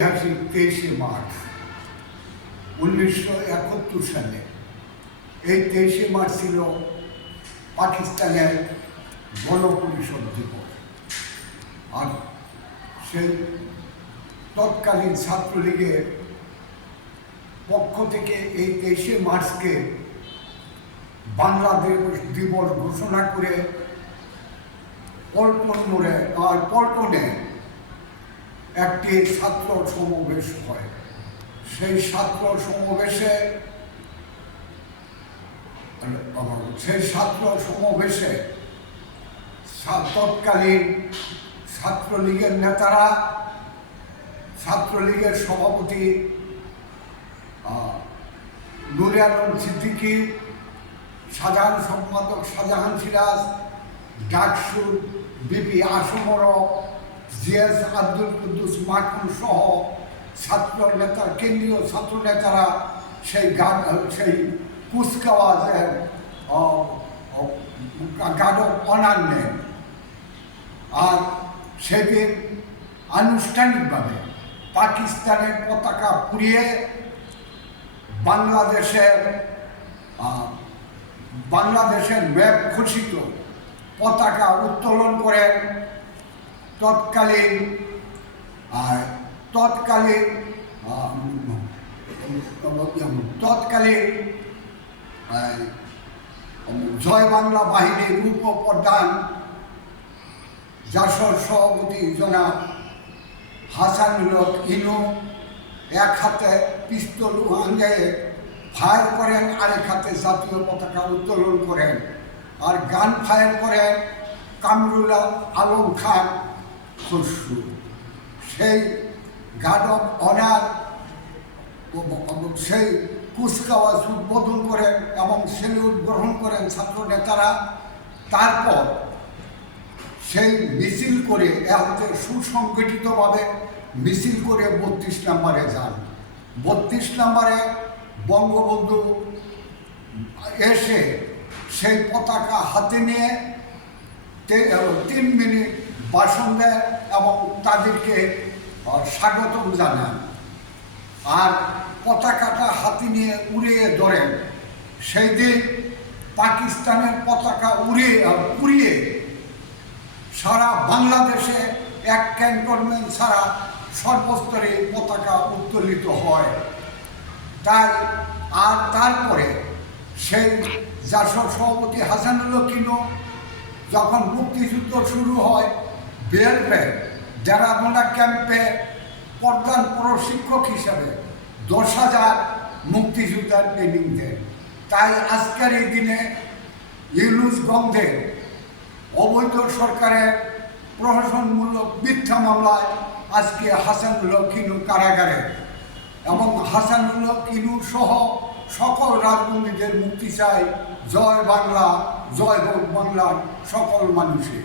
ঐতিহাসিক 23শে মার্চ 1971 সালে এই 23শে মার্চ ছিল পাকিস্তানের গণপরিষদ দিবস। আর সেই তৎকালীন ছাত্রলীগের পক্ষ থেকে এই 23শে মার্চকে বাংলাদেশ দিবস ঘোষণা করে পল্টনে একটি ছাত্র সমাবেশ হয়। সেই ছাত্র সমাবেশে তৎকালীন ছাত্রলীগের নেতারা, ছাত্রলীগের সভাপতি নুরে আলম সিদ্দিকী, সাধারণ সম্পাদক শাহজাহান সিরাজ, ডাকসু বিপি আসমর, জিএস আব্দুল কুদ্দুস মাখন সহ কেন্দ্রীয় ছাত্র নেতারা সেই কুচকাওয়াজের গার্ড অফ অনার নেন। আর সেদিন আনুষ্ঠানিকভাবে পাকিস্তানের পতাকা পুড়িয়ে বাংলাদেশের ম্যাপ ঘোষিত পতাকা উত্তোলন করেন তৎকালীন জয় বাংলা বাহিনীর উপপ্রধান জাসর সভাপতি জনাব হাসানুল হক ইনু এক হাতে পিস্তল আঙ্গায়ে ফায়ার করেন, আরেক হাতে জাতীয় পতাকা উত্তোলন করেন। আর গান ফায়ার করেন কামরুল আলম খান খসরু। সেই গার্ড অফ অনার সেই কুচকাওয়াজ উদ্বোধন করেন এবং সেলুট গ্রহণ করেন ছাত্র নেতারা। তারপর সেই মিছিল করে সুসংগঠিতভাবে মিছিল করে 32 নম্বরে যান। 32 নম্বরে বঙ্গবন্ধু এসে সেই পতাকা হাতে নিয়ে 3 মিনিট ভাষণ দেয় এবং তাদেরকে স্বাগতম জানান। আর পতাকাটা হাতে নিয়ে উড়িয়ে ধরেন। সেই দিন পাকিস্তানের পতাকা উড়িয়ে সারা বাংলাদেশে এক ক্যান্টনমেন্ট ছাড়া সর্বস্তরে পতাকা উত্তোলিত হয়। তারপরে সেই জাসদ সভাপতি হাসানুল হক ইনু যখন মুক্তিযুদ্ধ শুরু হয়, বেলভেট দেরাদুনা ক্যাম্পে প্রধান প্রশিক্ষক হিসাবে 10,000 মুক্তিযোদ্ধার ট্রেনিং দেন। তাই আজকের এই দিনে ইউনুসগঞ্জে অবৈধ সরকারের প্রহসনমূলক মিথ্যা মামলায় আজকে হাসানুল হক ইনু কারাগারে, এবং হাসানুল হক ইনু সহ সকল রাজবন্দীদের মুক্তি চাই। জয় বাংলা, জয় হোক বাংলার সকল মানুষের।